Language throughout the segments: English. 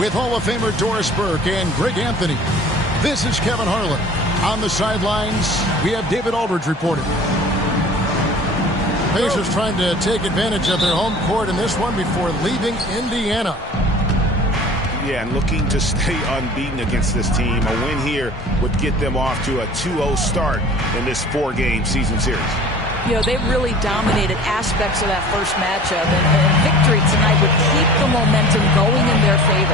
With Hall of Famer Doris Burke and Greg Anthony, this is Kevin Harlan. On the sidelines, we have David Aldridge reporting. Pacers trying to take advantage of their home court in this one before leaving Indiana. Yeah, and looking to stay unbeaten against this team. A win here would get them off to a 2-0 start in this 4-game season series. You know, they really dominated aspects of that first matchup, and victory tonight would keep the momentum going in their favor.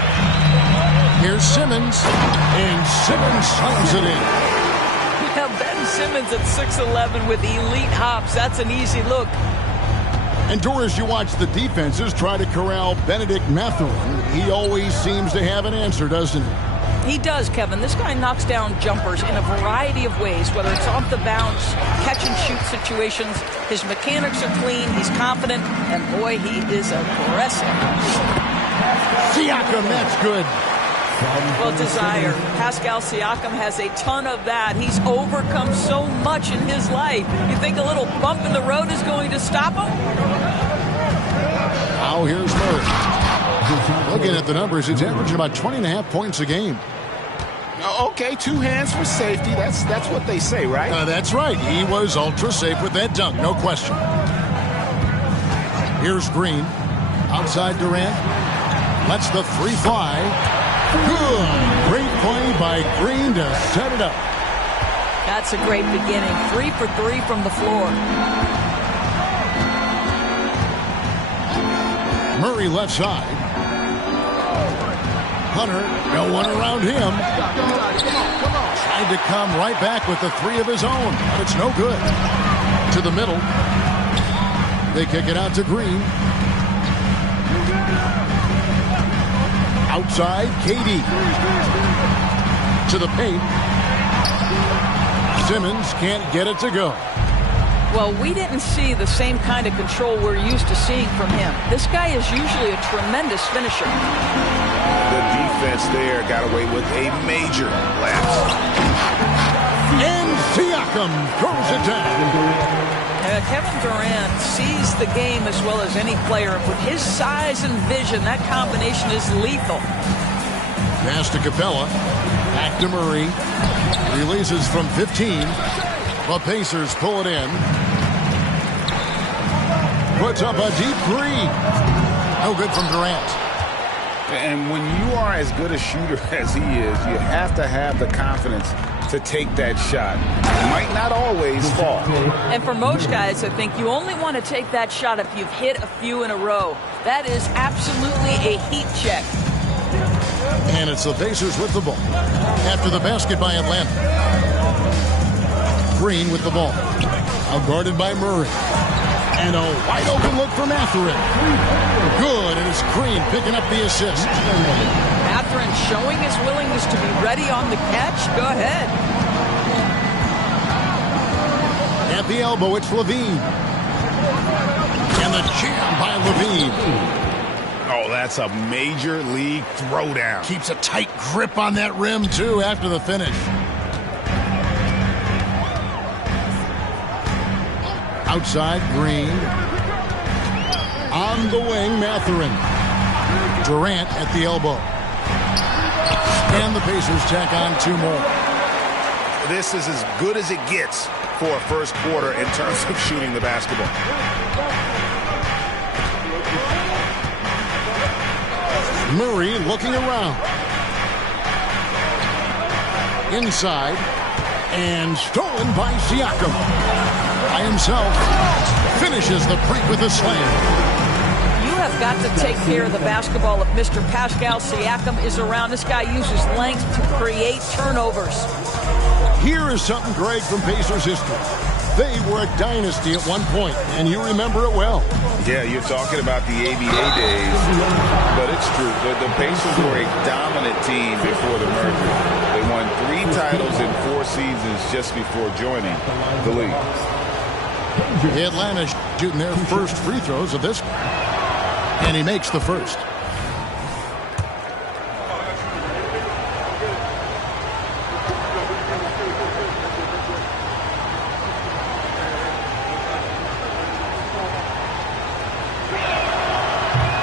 Here's Simmons, and Simmons slams it in. Yeah, Ben Simmons at 6'11" with elite hops. That's an easy look. And Doris, you watch the defenses try to corral Benedict Mathurin. He always seems to have an answer, doesn't he? He does, Kevin. This guy knocks down jumpers in a variety of ways, whether it's off the bounce, catch-and-shoot situations. His mechanics are clean, he's confident, and boy, he is aggressive. Siakam, that's good. Well, desire. Pascal Siakam has a ton of that. He's overcome so much in his life. You think a little bump in the road is going to stop him? Now here's Murray. Looking at the numbers, it's averaging about 20.5 points a game. Okay, 2 hands for safety. That's what they say, right? That's right. He was ultra safe with that dunk, no question. Here's Green. Outside Durant. Lets the 3 fly. Good. Great play by Green to set it up. That's a great beginning. 3 for 3 from the floor. Murray left side. Hunter, no one around him. Trying to come right back with the 3 of his own. But it's no good. To the middle. They kick it out to Green. Outside, KD. To the paint. Simmons can't get it to go. Well, we didn't see the same kind of control we're used to seeing from him. This guy is usually a tremendous finisher. The defense there got away with a major lapse. And Siakam throws it down. Kevin Durant sees the game as well as any player. With his size and vision, that combination is lethal. Pass to Capella. Back to Murray. Releases from 15. The Pacers pull it in. Puts up a deep 3. No good from Durant. And when you are as good a shooter as he is, you have to have the confidence to take that shot. It might not always fall. And for most guys, I think you only want to take that shot if you've hit a few in a row. That is absolutely a heat check. And it's the Pacers with the ball. After the basket by Atlanta. Green with the ball. Outguarded by Murray. And a wide open look for Mathurin. Good, and it's Green picking up the assist. Mathurin showing his willingness to be ready on the catch. Go ahead. At the elbow, it's Levine. And the jam by Levine. Oh, that's a major league throwdown. Keeps a tight grip on that rim, too, after the finish. Outside, Green. On the wing, Mathurin. Durant at the elbow. And the Pacers tack on 2 more. this is as good as it gets for a first quarter in terms of shooting the basketball. Murray looking around. Inside. And stolen by Siakam. By himself. Finishes the break with a slam. You have got to take care of the basketball if Mr. Pascal Siakam is around. This guy uses length to create turnovers. Here is something, Greg, from Pacers history. They were a dynasty at one point, and you remember it well. Yeah, you're talking about the ABA days, but it's true. The Pacers were a dominant team before the merger. They won 3 titles in 4 seasons just before joining the league. Atlanta shooting their first free throws of this, and he makes the first.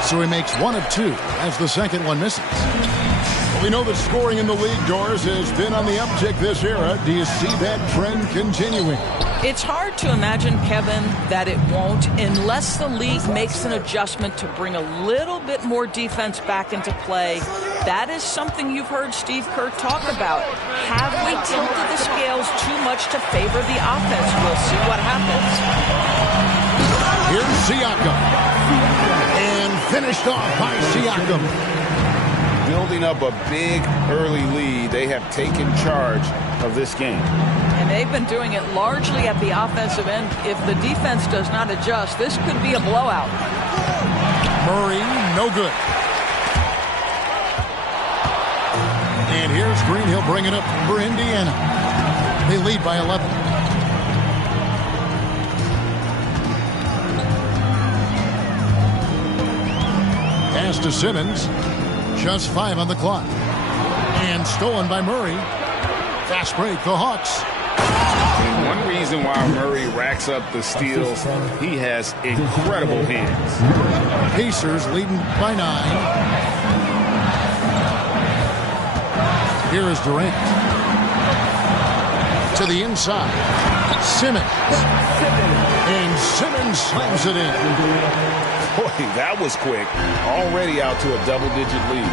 So he makes 1 of 2 as the second one misses. We know that scoring in the league, Doris, has been on the uptick this era. Do you see that trend continuing? It's hard to imagine, Kevin, that it won't unless the league makes an adjustment to bring a little bit more defense back into play. That is something you've heard Steve Kerr talk about. Have we tilted the scales too much to favor the offense? We'll see what happens. Here's Siakam. And finished off by Siakam. Building up a big early lead, they have taken charge of this game. And they've been doing it largely at the offensive end. If the defense does not adjust, this could be a blowout. Murray, no good. And here's Green. He'll bring it up for Indiana. They lead by 11. Pass to Simmons. Just 5 on the clock. And stolen by Murray. Fast break, the Hawks. And one reason why Murray racks up the steals, he has incredible hands. Pacers leading by 9. Here is Durant. To the inside. Simmons. And Simmons slams it in. Boy, that was quick. Already out to a double-digit lead.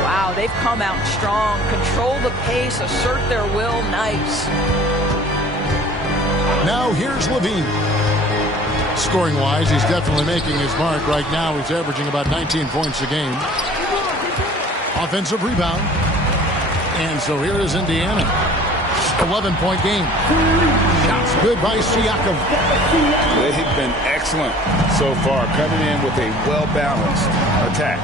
Wow, they've come out strong. Control the pace, assert their will. Nice. Now here's Levine. Scoring-wise, he's definitely making his mark. Right now, he's averaging about 19 points a game. Offensive rebound. And so here is Indiana. 11-point game. Shots good by Siakam. They've been excellent so far, coming in with a well-balanced attack.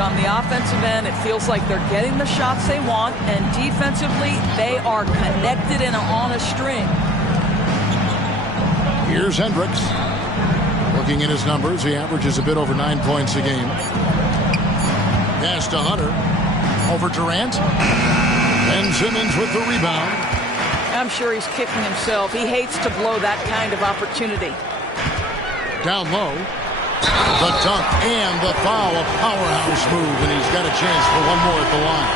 On the offensive end, it feels like they're getting the shots they want, and defensively, they are connected and on a string. Here's Hendricks. Looking at his numbers, he averages a bit over 9 points a game. Pass to Hunter. Over Durant. And Simmons with the rebound. I'm sure he's kicking himself. He hates to blow that kind of opportunity. Down low. The dunk and the foul. A powerhouse move, and he's got a chance for one more at the line.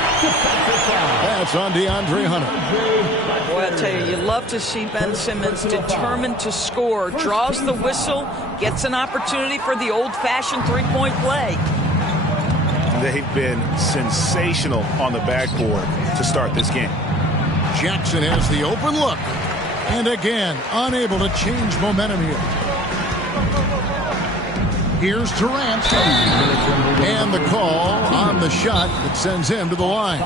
That's on DeAndre Hunter. Boy, I tell you, you love to see Ben Simmons determined to score. Draws the whistle, gets an opportunity for the old-fashioned three-point play. They've been sensational on the backboard to start this game. Jackson has the open look. And again, unable to change momentum here. Here's Durant. And the call on the shot that sends him to the line.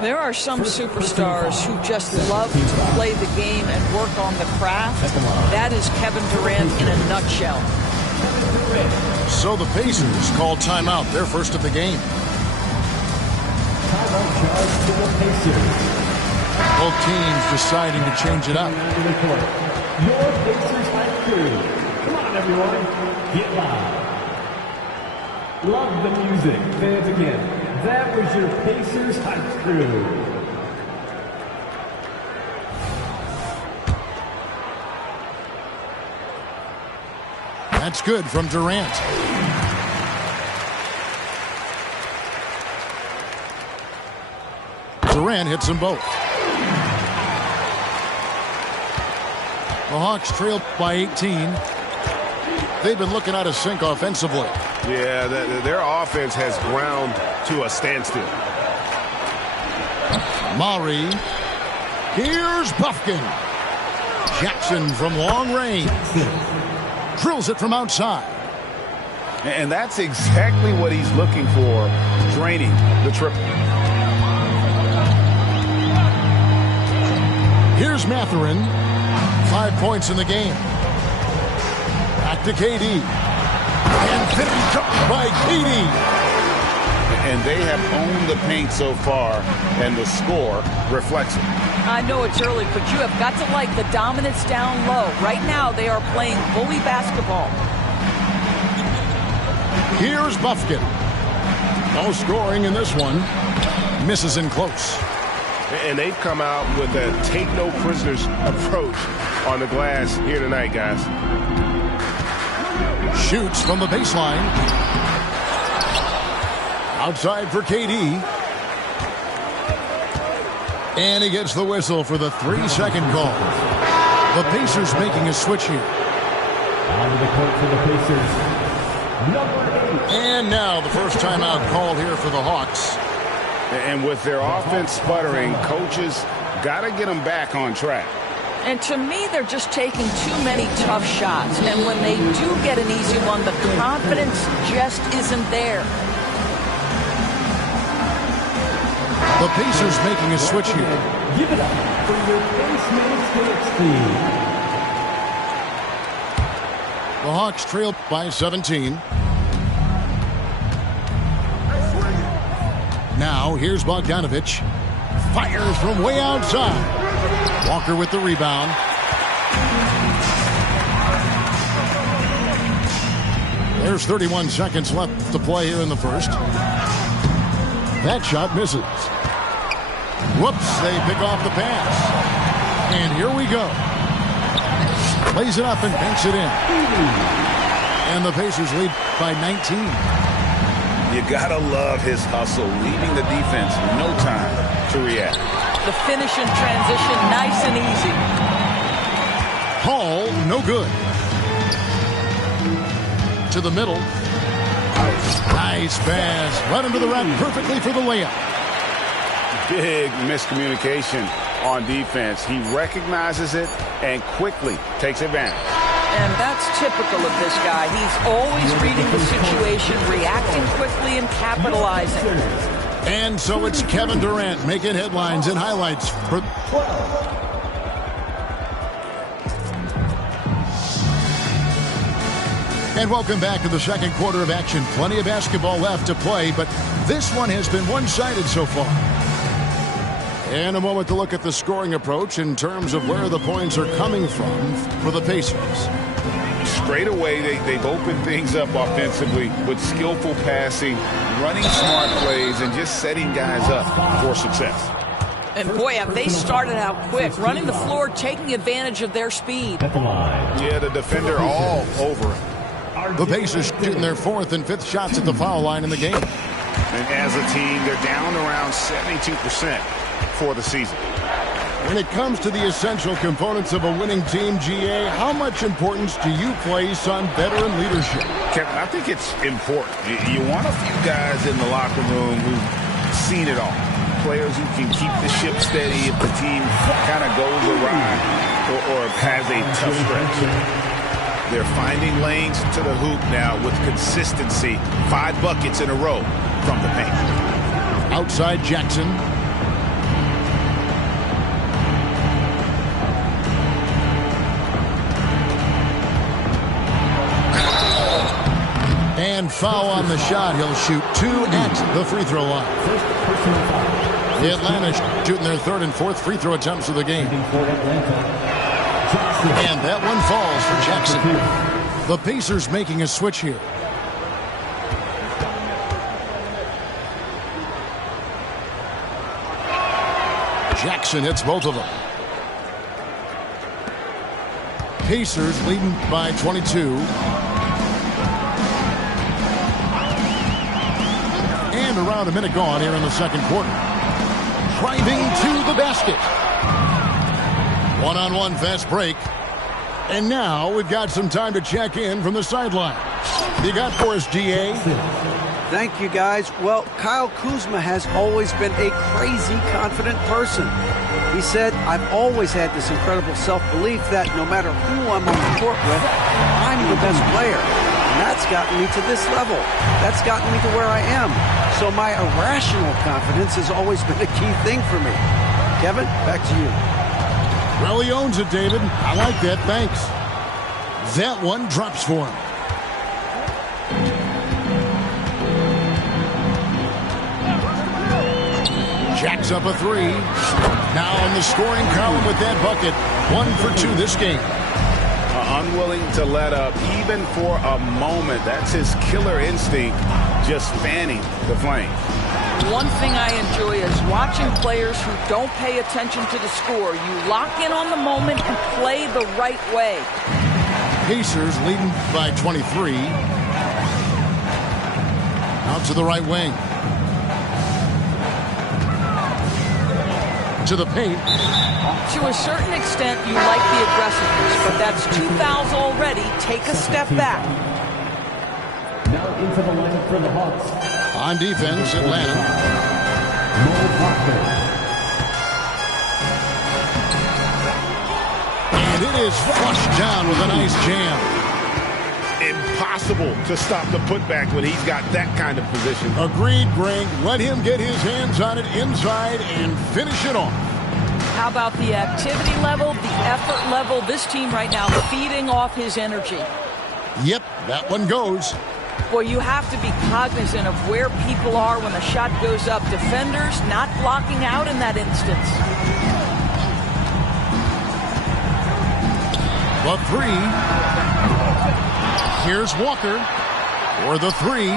There are some superstars who just love to play the game and work on the craft. That is Kevin Durant in a nutshell. So the Pacers call timeout, their first of the game. Both teams deciding to change it up. Your Pacers Hype Crew. Come on, everyone. Get live. Love the music. Fans again. That was your Pacers Hype Crew. That's good from Durant. Durant hits them both. The Hawks trail by 18. They've been looking out of sync offensively. Yeah, their offense has ground to a standstill. Maury. Here's Buffkin. Jackson from long range. Drills it from outside. And that's exactly what he's looking for, draining the triple. Here's Mathurin. 5 points in the game. Back to KD. And finished up by KD. And they have owned the paint so far, and the score reflects it. I know it's early, but you have got to like the dominance down low. Right now, they are playing bully basketball. Here's Buffkin. No scoring in this one. Misses in close. And they've come out with a take-no-prisoners approach on the glass here tonight, guys. Shoots from the baseline. Outside for KD. And he gets the whistle for the 3-second call. The Pacers making a switch here. On the court for the Pacers, number 8. And now the first timeout called here for the Hawks. And with their offense sputtering, coaches got to get them back on track. And to me, they're just taking too many tough shots. And when they do get an easy one, the confidence just isn't there. The Pacers making a switch here. Give it up for your Baseman team. The Hawks trail by 17. Now, here's Bogdanovich. Fires from way outside. Walker with the rebound. There's 31 seconds left to play here in the first. That shot misses. Whoops, they pick off the pass. And here we go. Plays it up and banks it in. And the Pacers lead by 19. You gotta love his hustle, leaving the defense no time to react. The finish in transition, nice and easy. Hall, no good. To the middle. Nice pass. Right into the rack perfectly for the layup. Big miscommunication on defense. He recognizes it and quickly takes advantage. And that's typical of this guy. He's always reading the situation, reacting quickly, and capitalizing. And so it's Kevin Durant making headlines and highlights for... And welcome back to the second quarter of action. Plenty of basketball left to play, but this one has been one-sided so far. And a moment to look at the scoring approach in terms of where the points are coming from for the Pacers. Straight away, they've opened things up offensively with skillful passing, running smart plays, and just setting guys up for success. And boy, have they started out quick, running the floor, taking advantage of their speed. Yeah, the defender all over it. The Pacers shooting their fourth and fifth shots at the foul line in the game. And as a team, they're down around 72% for the season. When it comes to the essential components of a winning team, GA, how much importance do you place on veteran leadership? Kevin, I think it's important. You want a few guys in the locker room who've seen it all. Players who can keep the ship steady if the team kind of goes awry or has a tough stretch. They're finding lanes to the hoop now with consistency. 5 buckets in a row from the paint. Outside Jackson. And foul on the shot. He'll shoot 2 at the free throw line. The Atlanta shooting their third and fourth free throw attempts of the game. And that one falls for Jackson. The Pacers making a switch here. Jackson hits both of them. Pacers leading by 22. And around a minute gone here in the second quarter. Driving to the basket. One-on-one fast break. And now we've got some time to check in from the sideline. You got for us, GA? Thank you, guys. Well, Kyle Kuzma has always been a crazy confident person. He said, I've always had this incredible self-belief that no matter who I'm on the court with, I'm the best player. And that's gotten me to this level. That's gotten me to where I am. So my irrational confidence has always been a key thing for me. Kevin, back to you. Well, he owns it, David. I like that. Thanks. That one drops for him. Jacks up a three. Now in the scoring column with that bucket. 1 for 2 this game. Unwilling to let up even for a moment. That's his killer instinct, just fanning the flame. One thing I enjoy is watching players who don't pay attention to the score. You lock in on the moment and play the right way. Pacers leading by 23. Out to the right wing. To the paint. To a certain extent, you like the aggressiveness, but that's 2 fouls already. Take a step back. Now into the lineup for the Hawks. On defense, Atlanta. And it is flushed down with a nice jam. Impossible to stop the putback when he's got that kind of position. Agreed, Greg. Let him get his hands on it inside and finish it off. How about the activity level, the effort level? This team right now feeding off his energy. Yep, that one goes. Boy, you have to be cognizant of where people are when the shot goes up. Defenders not blocking out in that instance. The three. Here's Walker for the three.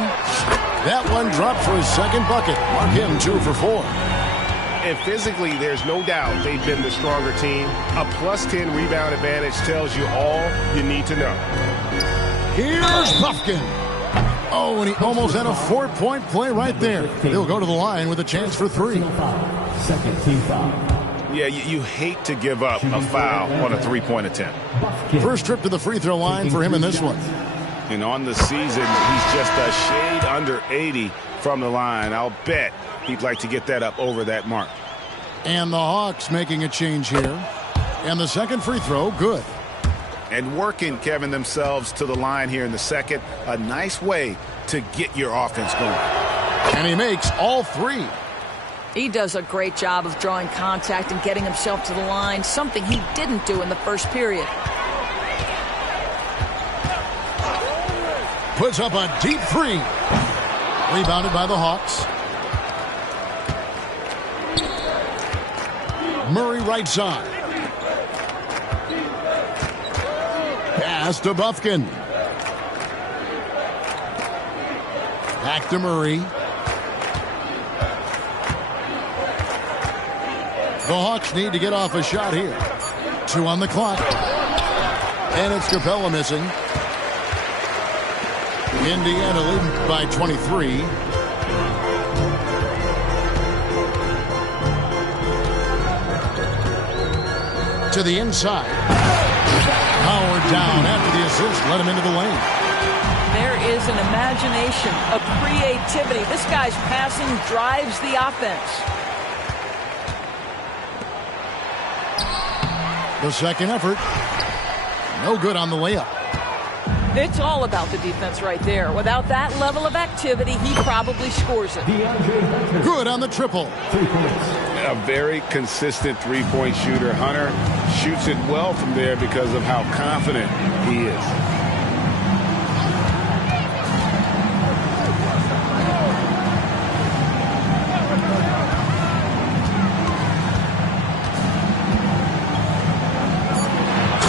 That one dropped for his second bucket. Mark him 2 for 4. And physically, there's no doubt they've been the stronger team. A +10 rebound advantage tells you all you need to know. Here's Buffkin. Oh, and he almost had a 4-point play right there. He'll go to the line with a chance for 3. Second team foul. Yeah, you hate to give up a foul on a 3-point attempt. First trip to the free throw line for him in this one. And on the season, he's just a shade under 80 from the line. I'll bet he'd like to get that up over that mark. And the Hawks making a change here. And the second free throw, good. And working, Kevin, themselves to the line here in the second. A nice way to get your offense going. And he makes all 3. He does a great job of drawing contact and getting himself to the line, something he didn't do in the first period. Puts up a deep 3. Rebounded by the Hawks. Murray right side. Pass to Buffkin. Back to Murray. The Hawks need to get off a shot here. 2 on the clock. And it's Capella missing. Indiana leading by 23. To the inside. Howard down after the assist. Let him into the lane. There is an imagination, a creativity. This guy's passing drives the offense. The second effort. No good on the layup. It's all about the defense right there. Without that level of activity, he probably scores it. Good on the triple. 3 points. A very consistent 3-point shooter. Hunter shoots it well from there because of how confident he is.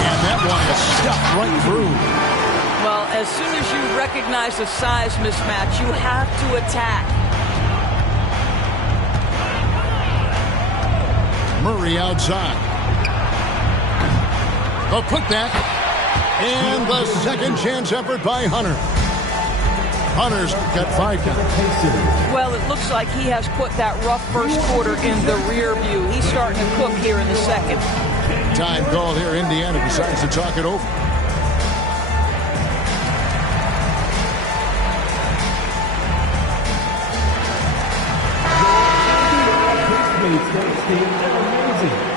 And that one is stuffed right through. Well, as soon as you recognize the size mismatch, you have to attack. Murray outside. The putback. And the second chance effort by Hunter. Hunter's got 5 counts. Well, it looks like he has put that rough first quarter in the rear view. He's starting to cook here in the second. Time called here. Indiana decides to talk it over.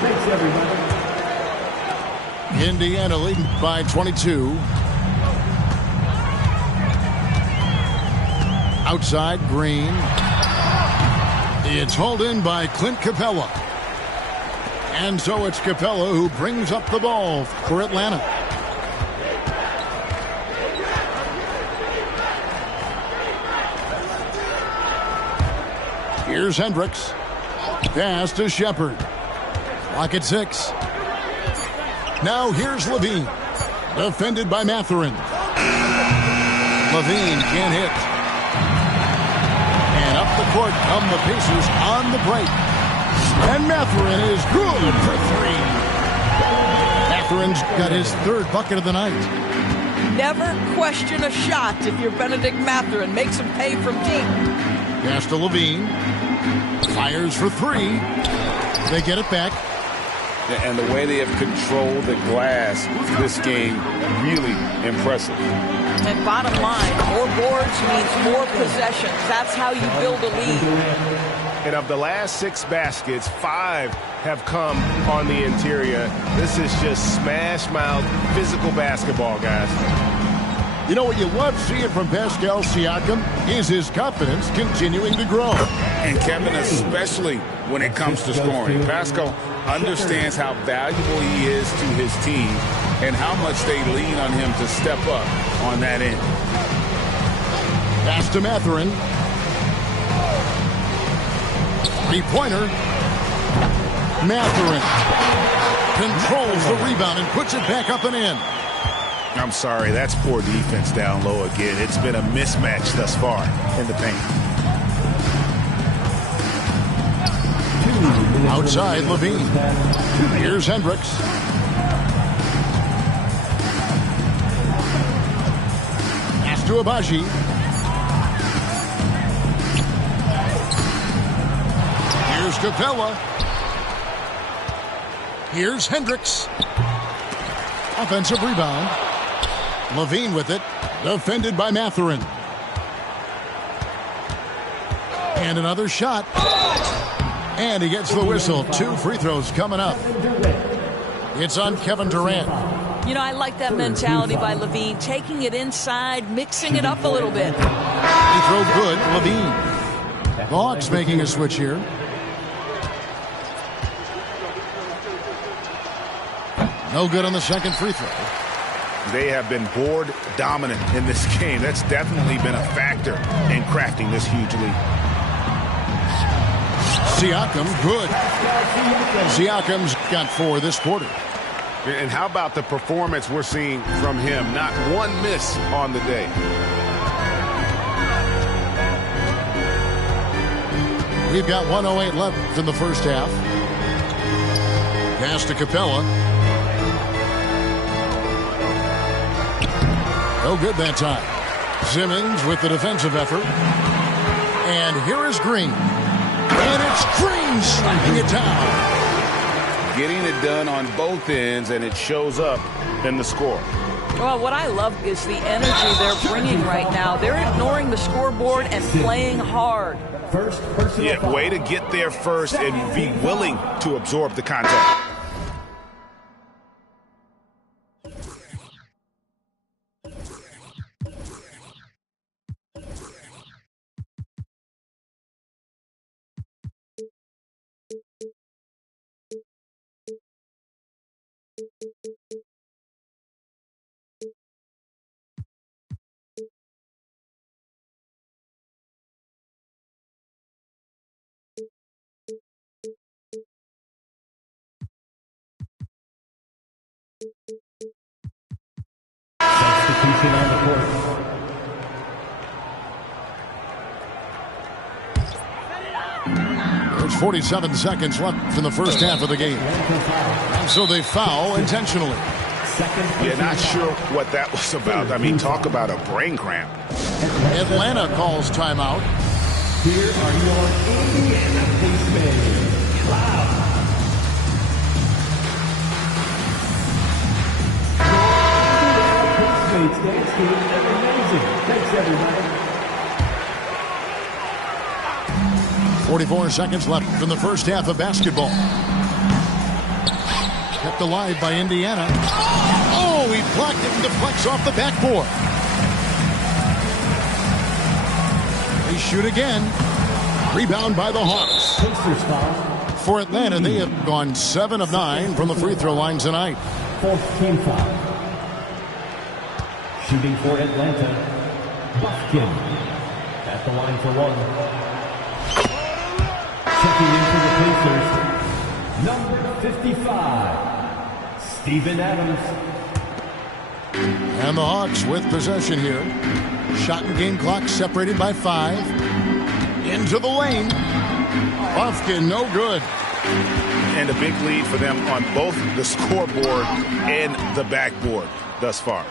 Thanks, everybody. Indiana leading by 22. Outside, Green. It's hauled in by Clint Capella. And so it's Capella who brings up the ball for Atlanta. Here's Hendricks. Pass to Shepard. Clock at 6. Now here's Levine. Defended by Mathurin. Levine can't hit. And up the court come the Pacers on the break. And Mathurin is good for 3. Mathurin's got his 3rd bucket of the night. Never question a shot if you're Benedict Mathurin. Makes him pay from deep. Pass to Levine. Fires for 3. They get it back. And the way they have controlled the glass this game, really impressive. And bottom line, more boards means more possessions. That's how you build a lead. And of the last 6 baskets, 5 have come on the interior. This is just smash-mouth physical basketball, guys. You know what you love seeing from Pascal Siakam is his confidence continuing to grow. And Kevin, especially when it comes to scoring. Pascal understands how valuable he is to his team and how much they lean on him to step up on that end. Pass to Mathurin. 3-pointer. Mathurin controls the rebound and puts it back up and in. I'm sorry, that's poor defense down low again. It's been a mismatch thus far in the paint. Outside, Levine. Here's Hendricks. Pass to Abaji. Here's Capella. Here's Hendricks. Offensive rebound. Levine with it. Defended by Mathurin. And another shot. And he gets the whistle. 2 free throws coming up. It's on Kevin Durant. You know, I like that mentality by Levine, taking it inside, mixing it up a little bit. Free throw good, Levine. The Hawks making a switch here. No good on the second free throw. They have been board dominant in this game. That's definitely been a factor in crafting this huge lead. Siakam, good. Siakam's got 4 this quarter. And how about the performance we're seeing from him? Not one miss on the day. We've got 1:08 left in the first half. Pass to Capella. No good that time. Simmons with the defensive effort. And here is Green. And it's Green slapping it down. Getting it done on both ends, and it shows up in the score. Well, what I love is the energy they're bringing right now. They're ignoring the scoreboard and playing hard. Yeah, way to get there first and be willing to absorb the contact. Substitution on the court. There's 47 seconds left in the first half of the game. So they foul intentionally. Yeah, not sure what that was about. I mean, talk about a brain cramp. Atlanta calls timeout. Here are your Indiana Pacers. Loud. Your Indiana Pacers dance team is amazing. Thanks, everybody. 44 seconds left in the first half of basketball. Kept alive by Indiana. Oh, he blocked it and deflects off the backboard. They shoot again. Rebound by the Hawks. For Atlanta, they have gone 7 of 9 from the free throw line tonight. Fourth team foul. Shooting for Atlanta, Buffkin at the line for one. Checking in for the Pacers, number 55, Steven Adams. And the Hawks with possession here. Shot and game clock separated by 5. Into the lane. Buffkin, no good. And a big lead for them on both the scoreboard and the backboard thus far.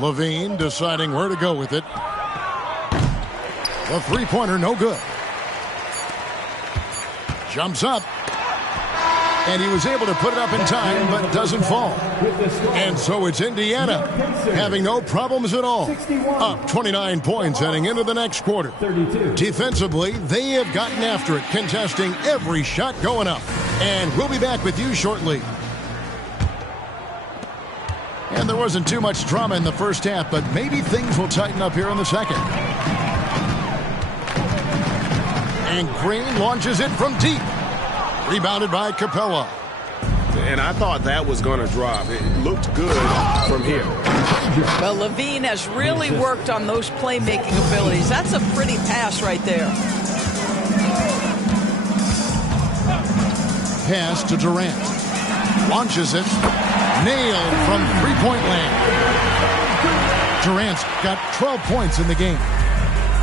Levine deciding where to go with it. The three-pointer, no good. Jumps up. And he was able to put it up in time, but doesn't fall. And so it's Indiana having no problems at all. Up 29 points heading into the next quarter. Defensively, they have gotten after it, contesting every shot going up. And we'll be back with you shortly. And there wasn't too much drama in the first half, but maybe things will tighten up here in the second. And Green launches it from deep. Rebounded by Capella. And I thought that was going to drop. It looked good from here. Well, Levine has really worked on those playmaking abilities. That's a pretty pass right there. Pass to Durant. Launches it. Nailed from three-point land. Durant's got 12 points in the game.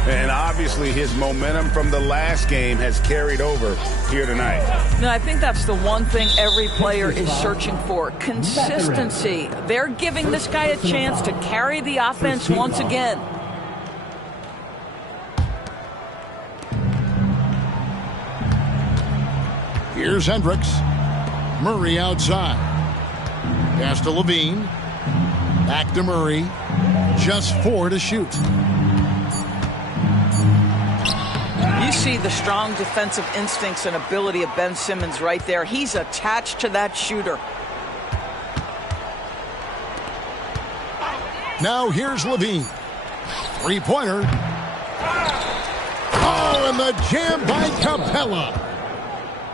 And obviously his momentum from the last game has carried over here tonight. No, I think that's the one thing every player is searching for. Consistency. They're giving this guy a chance to carry the offense once again. Here's Hendricks. Murray outside. Pass to Levine. Back to Murray. Just 4 to shoot. You see the strong defensive instincts and ability of Ben Simmons right there. He's attached to that shooter. Now here's Levine. Three-pointer. Oh, and the jam by Capella.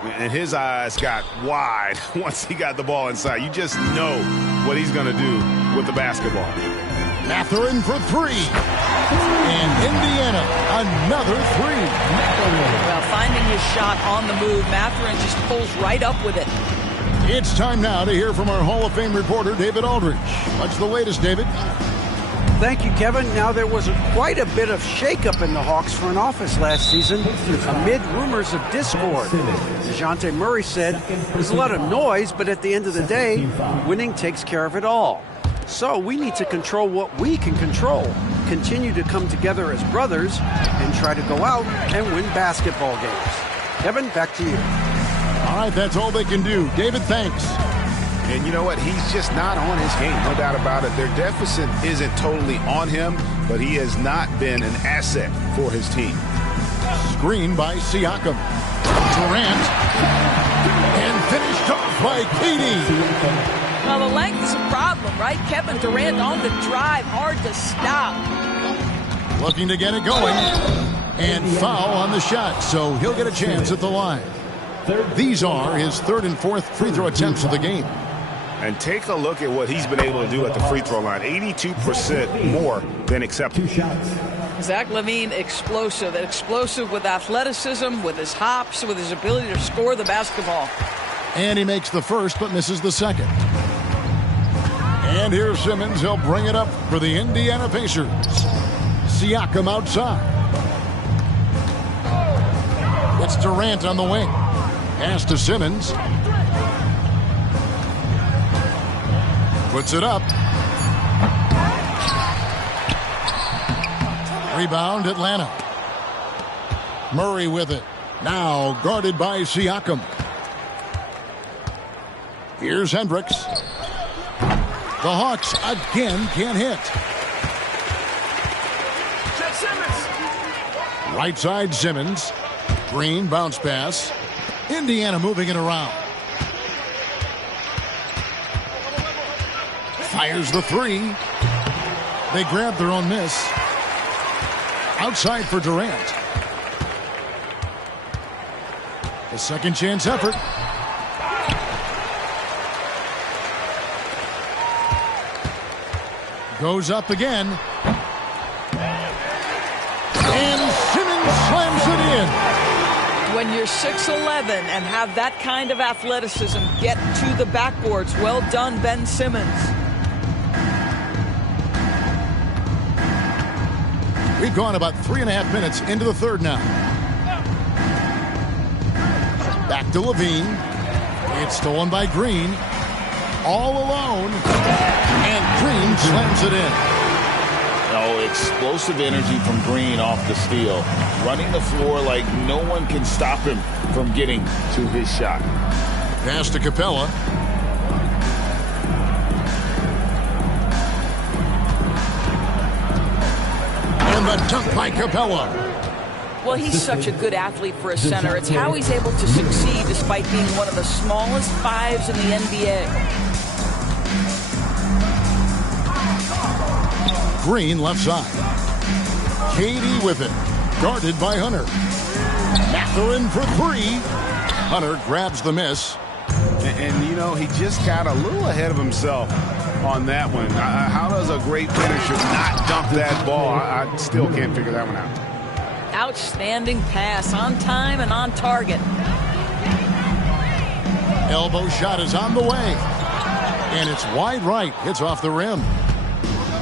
And his eyes got wide once he got the ball inside. You just know what he's going to do with the basketball. Mathurin for 3. And Indiana, another 3. Well, finding his shot on the move, Mathurin just pulls right up with it. It's time now to hear from our Hall of Fame reporter, David Aldridge. What's the latest, David? Thank you, Kevin. Now, there was quite a bit of shakeup in the Hawks front office last season amid rumors of discord. DeJounte Murray said, there's a lot of noise, but at the end of the day, winning takes care of it all. So we need to control what we can control, continue to come together as brothers, and try to go out and win basketball games. Kevin, back to you. All right, that's all they can do. David, thanks. And you know what? He's just not on his game, no doubt about it. Their deficit isn't totally on him, but he has not been an asset for his team. Screen by Siakam. Durant. And finished off by Katie. Well, the length is a problem, right? Kevin Durant on the drive, hard to stop. Looking to get it going. And foul on the shot, so he'll get a chance at the line. These are his 3rd and 4th free throw attempts of the game. And take a look at what he's been able to do at the free throw line. 82% more than acceptable. Zach LaVine, explosive. Explosive with athleticism, with his hops, with his ability to score the basketball. And he makes the first, but misses the second. And here's Simmons. He'll bring it up for the Indiana Pacers. Siakam outside. It's Durant on the wing. Pass to Simmons. Puts it up. Rebound, Atlanta. Murray with it. Now guarded by Siakam. Here's Hendricks. The Hawks again can't hit. Right side Simmons. Green bounce pass. Indiana moving it around. Fires the three. They grab their own miss. Outside for Durant. A second chance effort. Goes up again. And Simmons slams it in. When you're 6'11" and have that kind of athleticism, get to the backboards. Well done, Ben Simmons. We've gone about 3.5 minutes into the third now. Back to Levine. It's stolen by Green. All alone. And Green slams it in. Oh, explosive energy from Green off the steal. Running the floor like no one can stop him from getting to his shot. Pass to Capella. And the dunk by Capella. Well, he's such a good athlete for a center. It's how he's able to succeed despite being one of the smallest fives in the NBA. Green left side. KD with it. Guarded by Hunter. Mathurin for three. Hunter grabs the miss. And you know, he just got a little ahead of himself on that one. How does a great finisher not dunk that ball? I still can't figure that one out. Outstanding pass, on time and on target. Elbow shot is on the way. And it's wide right. Hits off the rim.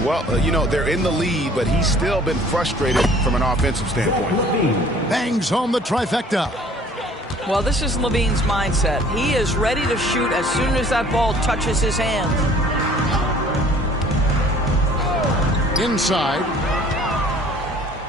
Well, you know, they're in the lead, but he's still been frustrated from an offensive standpoint. Bangs home the trifecta. Well, this is Levine's mindset. He is ready to shoot as soon as that ball touches his hand. Inside.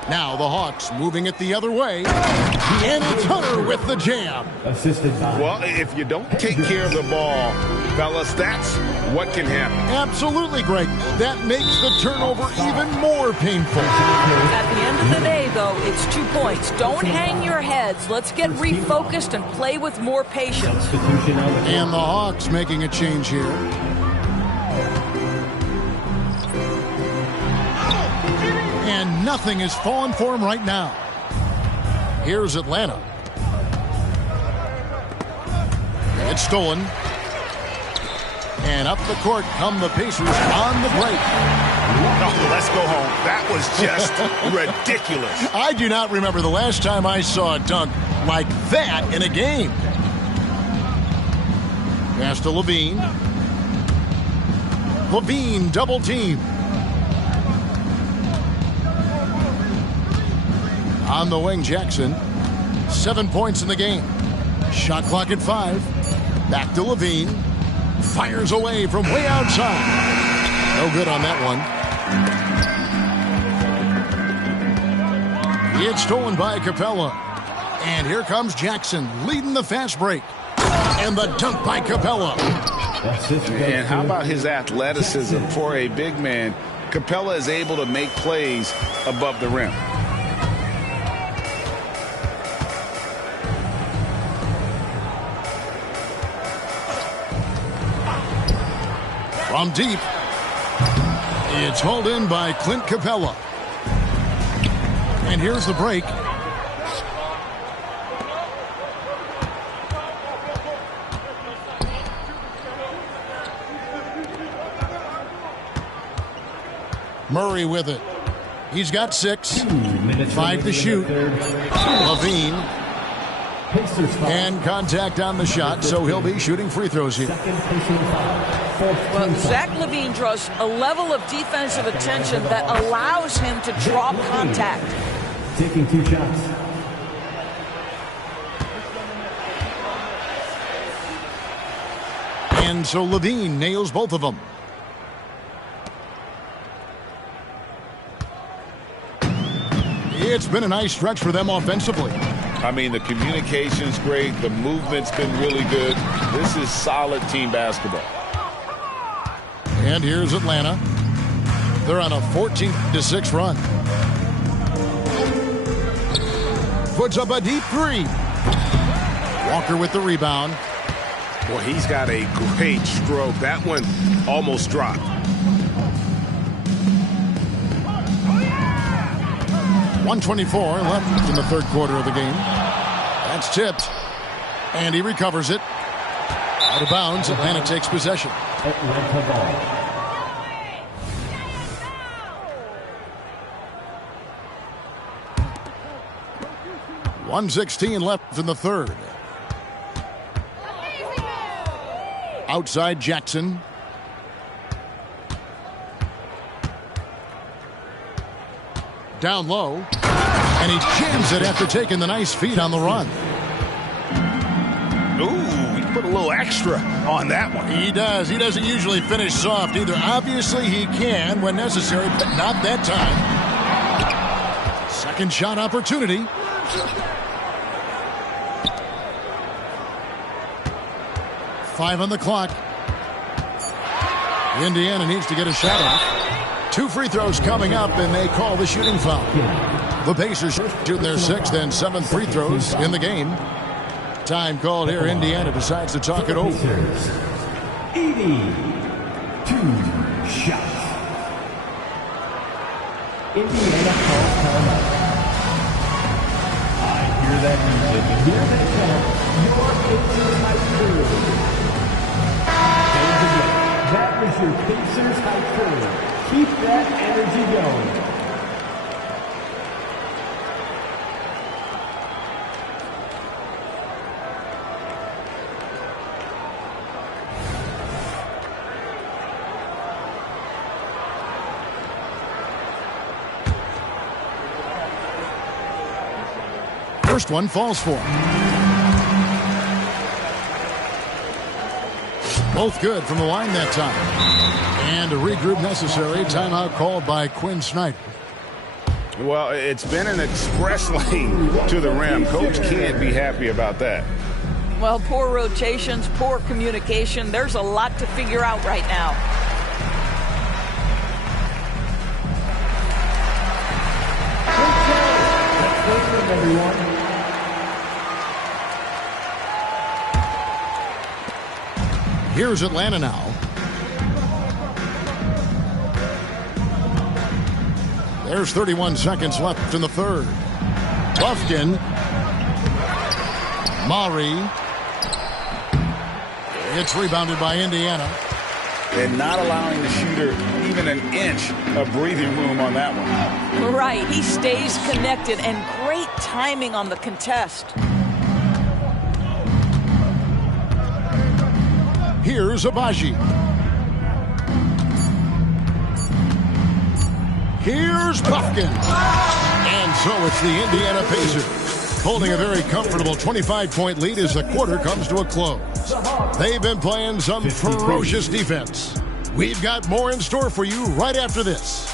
Now the Hawks moving it the other way. And it's Hunter with the jam. Assisted by. Well, if you don't take care of the ball, fellas, that's what can happen. Absolutely, Greg. That makes the turnover even more painful. At the end of the day, though, it's 2 points. Don't hang your heads. Let's get refocused and play with more patience. And the Hawks making a change here. And nothing is falling for him right now. Here's Atlanta. It's stolen. And up the court come the Pacers on the break. Oh, let's go home. That was just ridiculous. I do not remember the last time I saw a dunk like that in a game. Pass to Levine. Levine double team. On the wing, Jackson. 7 points in the game. Shot clock at 5. Back to Levine. Fires away from way outside. No good on that one. It's stolen by Capella. And here comes Jackson leading the fast break. And the dunk by Capella. And how about his athleticism for a big man? Capella is able to make plays above the rim. From deep, it's hauled in by Clint Capella. And here's the break. Murray with it. He's got 6. 5 to shoot. Levine. And contact on the shot, so he'll be shooting free throws here. Well, Zach Levine draws a level of defensive attention that allows him to drop contact. Taking 2 shots. And so Levine nails both of them. It's been a nice stretch for them offensively. I mean, the communication's great. The movement's been really good. This is solid team basketball. And here's Atlanta. They're on a 14-6 run. Puts up a deep three. Walker with the rebound. Boy, he's got a great stroke. That one almost dropped. 1:24 left in the third quarter of the game. That's tipped. And he recovers it. Out of bounds, Atlanta takes possession. Atlanta ball. .116 left in the third. Outside Jackson. Down low. And he jams it after taking the nice feed on the run. Ooh, he put a little extra on that one. He does. He doesn't usually finish soft either. Obviously, he can when necessary, but not that time. Second shot opportunity. Five on the clock. Indiana needs to get a shot off. 2 free throws coming up, and they call the shooting foul. The Pacers shooting their 6th and 7th free throws in the game. Time called here. Indiana decides to talk it over. 82 shots. Indiana calls timeout. I hear that music, and here they come. Your Pacers High Crew. And again, that was your Pacers High Crew. Keep that energy going. First one falls for him. Both good from the line that time. And a regroup necessary. Timeout called by Quinn Snyder. Well, it's been an express lane to the rim. Coach can't be happy about that. Well, poor rotations, poor communication. There's a lot to figure out right now. Everyone. Here's Atlanta now. There's 31 seconds left in the third. Buffkin. Maury. It's rebounded by Indiana. And not allowing the shooter even an inch of breathing room on that one. Right. He stays connected, and great timing on the contest. Here's Abaji. Here's Buffkin. And so it's the Indiana Pacers holding a very comfortable 25-point lead as the quarter comes to a close. They've been playing some ferocious defense. We've got more in store for you right after this.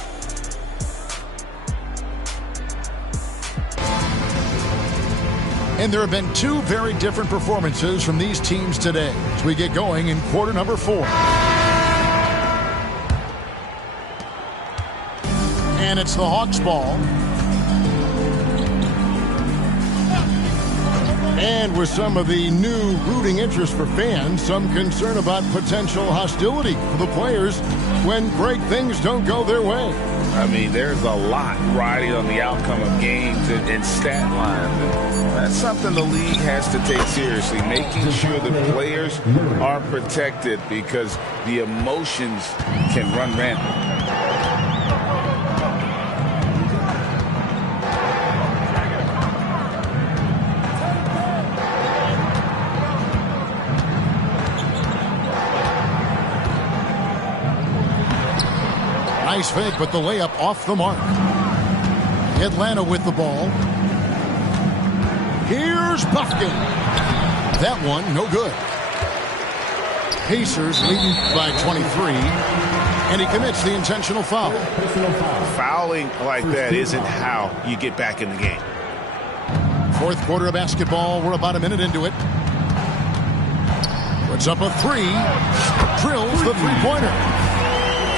And there have been 2 very different performances from these teams today as we get going in quarter number 4. And it's the Hawks ball. And with some of the new rooting interest for fans, some concern about potential hostility for the players when great things don't go their way. I mean, there's a lot riding on the outcome of games and stat lines. That's something the league has to take seriously, making sure the players are protected because the emotions can run rampant. Nice fake, but the layup off the mark. Atlanta with the ball. Here's Buffkin. That one, no good. Pacers leading by 23. And he commits the intentional foul. Fouling like that isn't how you get back in the game. Fourth quarter of basketball. We're about a minute into it. Puts up a three. Drills the three-pointer.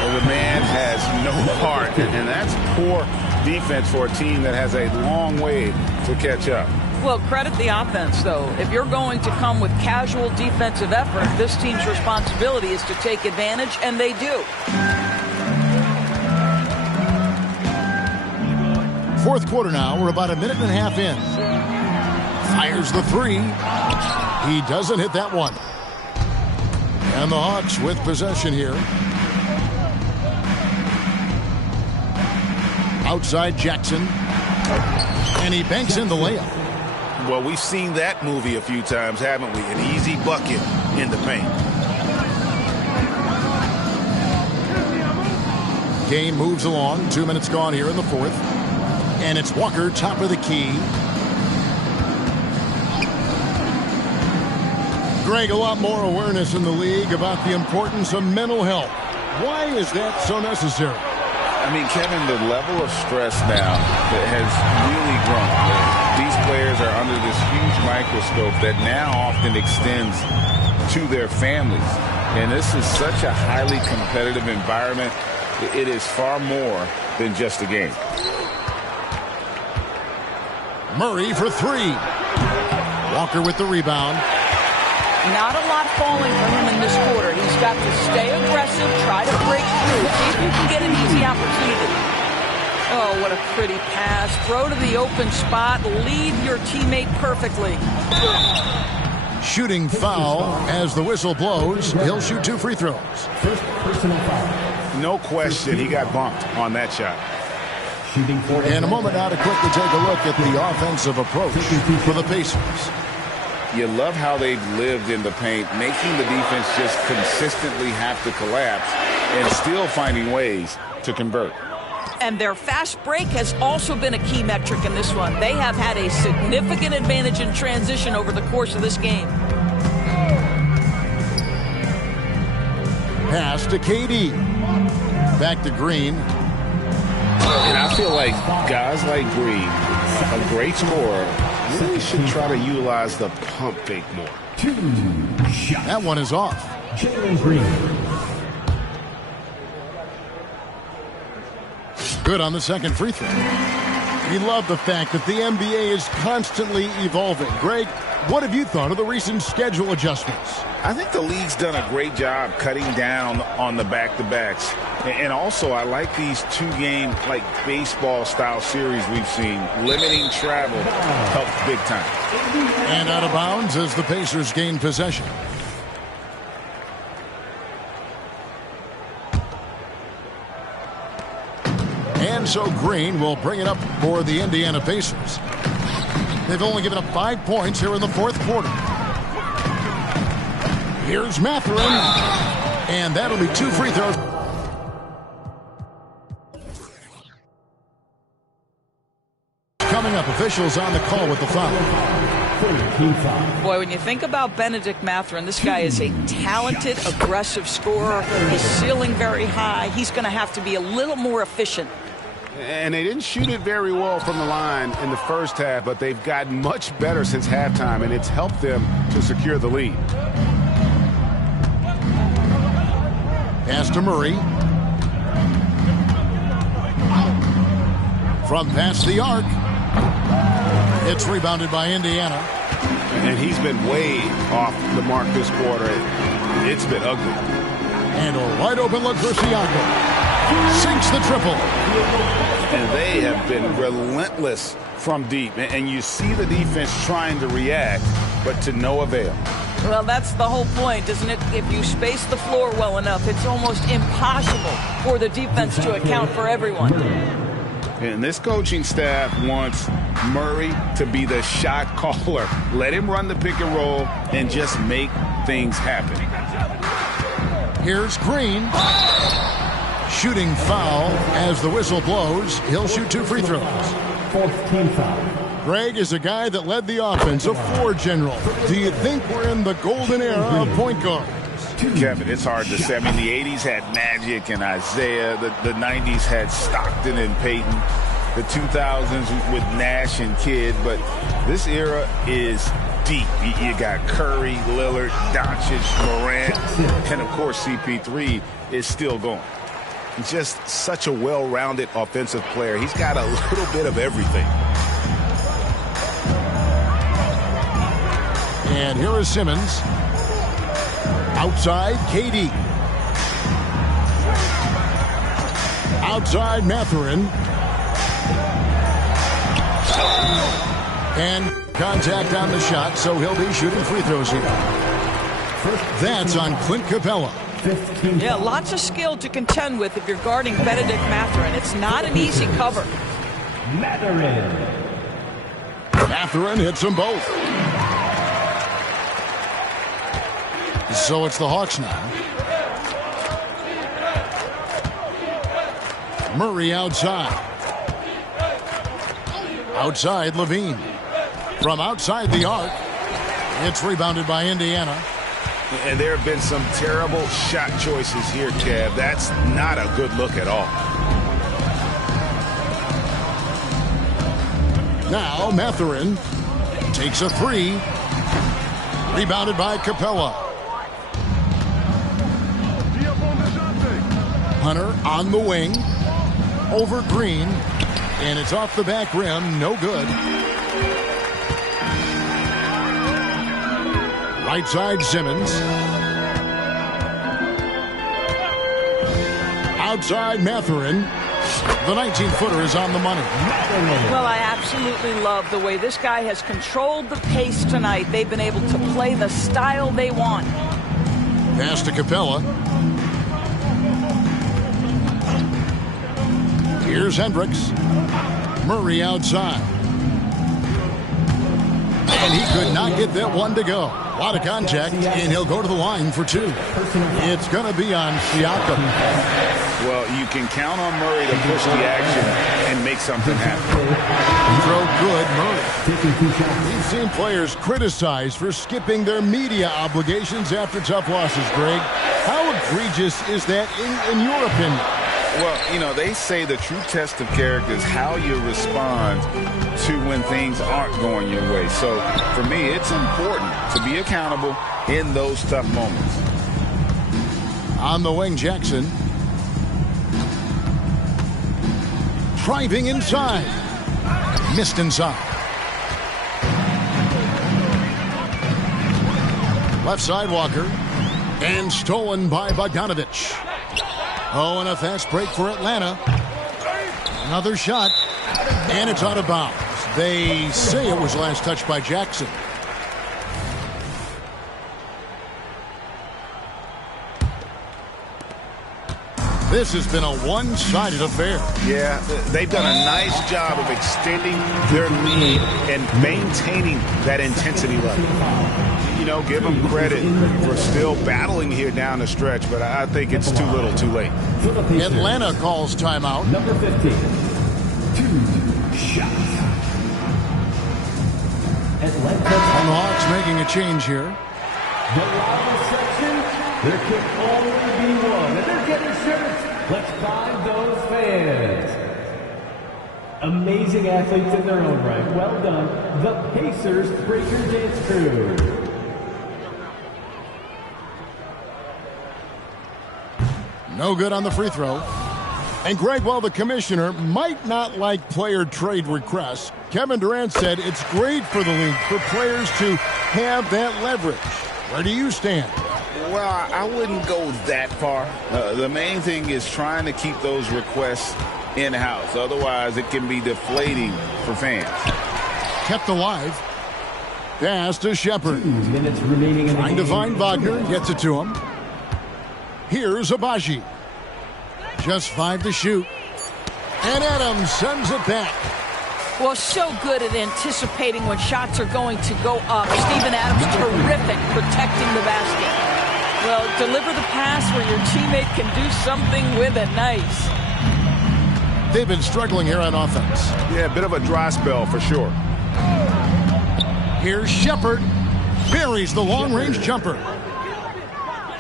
The man has no heart, and that's poor defense for a team that has a long way to catch up. Well, credit the offense, though. If you're going to come with casual defensive effort, this team's responsibility is to take advantage, and they do. Fourth quarter now. We're about a minute and a half in. Fires the three. He doesn't hit that one. And the Hawks with possession here. Outside Jackson. And he banks in the layup. Well, we've seen that movie a few times, haven't we? An easy bucket in the paint. Game moves along. 2 minutes gone here in the fourth. And it's Walker, top of the key. Greg, a lot more awareness in the league about the importance of mental health. Why is that so necessary? I mean, Kevin, the level of stress now that has really grown. These players are under this huge microscope that now often extends to their families. And this is such a highly competitive environment. It is far more than just a game. Murray for three. Walker with the rebound. Not a lot falling for him in this quarter. He's got to stay aggressive, try to break through, see if you can get an easy opportunity. Oh, what a pretty pass. Throw to the open spot. Lead your teammate perfectly. Shooting foul as the whistle blows. He'll shoot 2 free throws. First personal foul. No question he got bumped on that shot. Shooting for In a moment now to quickly take a look at the offensive approach for the Pacers. You love how they've lived in the paint, making the defense just consistently have to collapse and still finding ways to convert. And their fast break has also been a key metric in this one. They have had a significant advantage in transition over the course of this game. Pass to KD. Back to Green. And I feel like guys like Green, a great scorer, really should try to utilize the pump fake more. 2 shots. That one is off. Jalen Green. Good on the second free throw. We love the fact that the NBA is constantly evolving. Greg, what have you thought of the recent schedule adjustments? I think the league's done a great job cutting down on the back-to-backs. And also, I like these 2-game, like baseball-style series we've seen. Limiting travel helps big time. And out of bounds as the Pacers gain possession. And so Green will bring it up for the Indiana Pacers. They've only given up 5 points here in the fourth quarter. Here's Mathurin. And that'll be 2 free throws. Coming up, officials on the call with the foul. Boy, when you think about Benedict Mathurin, this guy is a talented, aggressive scorer. His ceiling very high. He's going to have to be a little more efficient. And they didn't shoot it very well from the line in the first half, but they've gotten much better since halftime, and it's helped them to secure the lead. Pass to Murray. From past the arc. It's rebounded by Indiana. And he's been way off the mark this quarter. It's been ugly. And a wide open look for Siakam. Sinks the triple. And they have been relentless from deep. And you see the defense trying to react, but to no avail. Well, that's the whole point, isn't it? If you space the floor well enough, it's almost impossible for the defense to account for everyone. And this coaching staff wants Murray to be the shot caller. Let him run the pick and roll and just make things happen. Here's Green. Shooting foul as the whistle blows. He'll shoot 2 free throws. Fourth team foul. Greg is a guy that led the offense, a floor general. Do you think we're in the golden era of point guards? Kevin, it's hard to say. I mean, the 80s had Magic and Isaiah. The 90s had Stockton and Peyton. The 2000s with Nash and Kidd. But this era is deep. You got Curry, Lillard, Doncic, Morant, and, of course, CP3 is still going. He's just such a well-rounded offensive player. He's got a little bit of everything. And here is Simmons. Outside, KD. Outside, Mathurin. And contact on the shot, so he'll be shooting free throws here. That's on Clint Capella. Yeah, lots of skill to contend with if you're guarding Benedict Mathurin. It's not an easy cover. Mathurin hits them both. So it's the Hawks now. Murray outside. Outside, Levine. From outside the arc, it's rebounded by Indiana. And there have been some terrible shot choices here, Kev. That's not a good look at all. Now Mathurin takes a three. Rebounded by Capella. Hunter on the wing. Over Green. And it's off the back rim. No good. Right side, Simmons. Outside, Mathurin. The 19-footer is on the money. Well, I absolutely love the way this guy has controlled the pace tonight. They've been able to play the style they want. Pass to Capella. Here's Hendricks. Murray outside. And he could not get that one to go. A lot of contact, and he'll go to the line for two. It's going to be on Siakam. Well, you can count on Murray to push the action and make something happen. Throw good, Murray. We've seen players criticized for skipping their media obligations after tough losses, Greg. How egregious is that in your opinion? Well, you know, they say the true test of character is how you respond to when things aren't going your way. So, for me, it's important to be accountable in those tough moments. On the wing, Jackson. Driving inside. Missed inside. Left side, Walker. And stolen by Bogdanovich. Oh, and a fast break for Atlanta. Another shot. And it's out of bounds. They say it was last touched by Jackson. This has been a one-sided affair. Yeah, they've done a nice job of extending their lead and maintaining that intensity level. You know, give them credit for still battling here down the stretch, but I think it's too little too late. Atlanta calls timeout. Number 15, 2 shots. Atlanta. And the Hawks making a change here. The rival section, there can only be one, and they're getting shirts. Let's find those fans. Amazing athletes in their own right. Well done. The Pacers Breaker Dance Crew. No good on the free throw. And Greg, while the commissioner might not like player trade requests, Kevin Durant said it's great for the league for players to have that leverage. Where do you stand? Well, I wouldn't go that far. The main thing is trying to keep those requests in-house. Otherwise, it can be deflating for fans. Kept alive. Pass to Shepard. 2 minutes remaining in the Trying to find Wagner. Gets it to him. Here's Abaji. Just 5 to shoot. And Adams sends it back. Well, so good at anticipating when shots are going to go up. Steven Adams, terrific protecting the basket. Well, deliver the pass where your teammate can do something with it. Nice. They've been struggling here on offense. Yeah, a bit of a dry spell for sure. Here's Shepard. Buries the long-range jumper.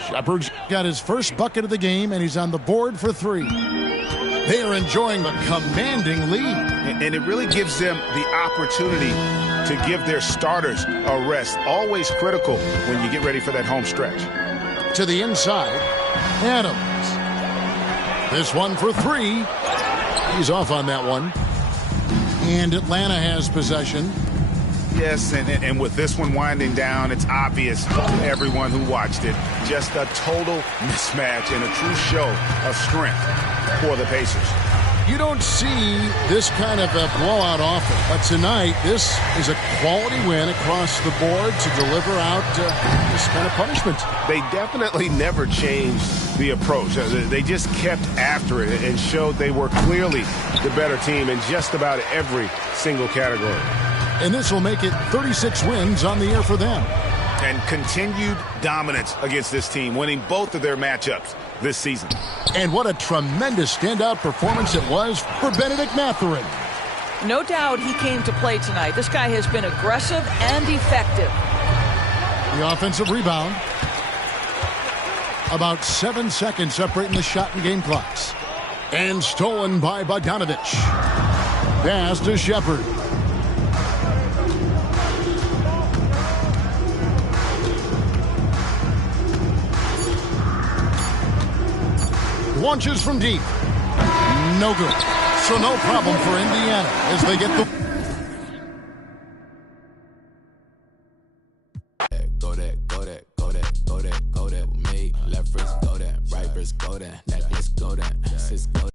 Shepard's got his first bucket of the game, and he's on the board for 3. They are enjoying a commanding lead. And it really gives them the opportunity to give their starters a rest. Always critical when you get ready for that home stretch. To the inside, Adams. This one for 3. He's off on that one. And Atlanta has possession. Yes, and with this one winding down, it's obvious to everyone who watched it. Just a total mismatch and a true show of strength for the Pacers. You don't see this kind of a blowout often, but tonight this is a quality win across the board to deliver out this kind of punishment. They definitely never changed the approach. They just kept after it and showed they were clearly the better team in just about every single category. And this will make it 36 wins on the year for them. And continued dominance against this team, winning both of their matchups this season. And what a tremendous standout performance it was for Benedict Mathurin. No doubt he came to play tonight. This guy has been aggressive and effective. The offensive rebound. About 7 seconds separating the shot and game clocks. And stolen by Bogdanovich. Pass to Shepard. Launches from deep. No good. So no problem for Indiana as they get the... Go that with me. Left wrist go that, right wrist go that, necklace go that, sis go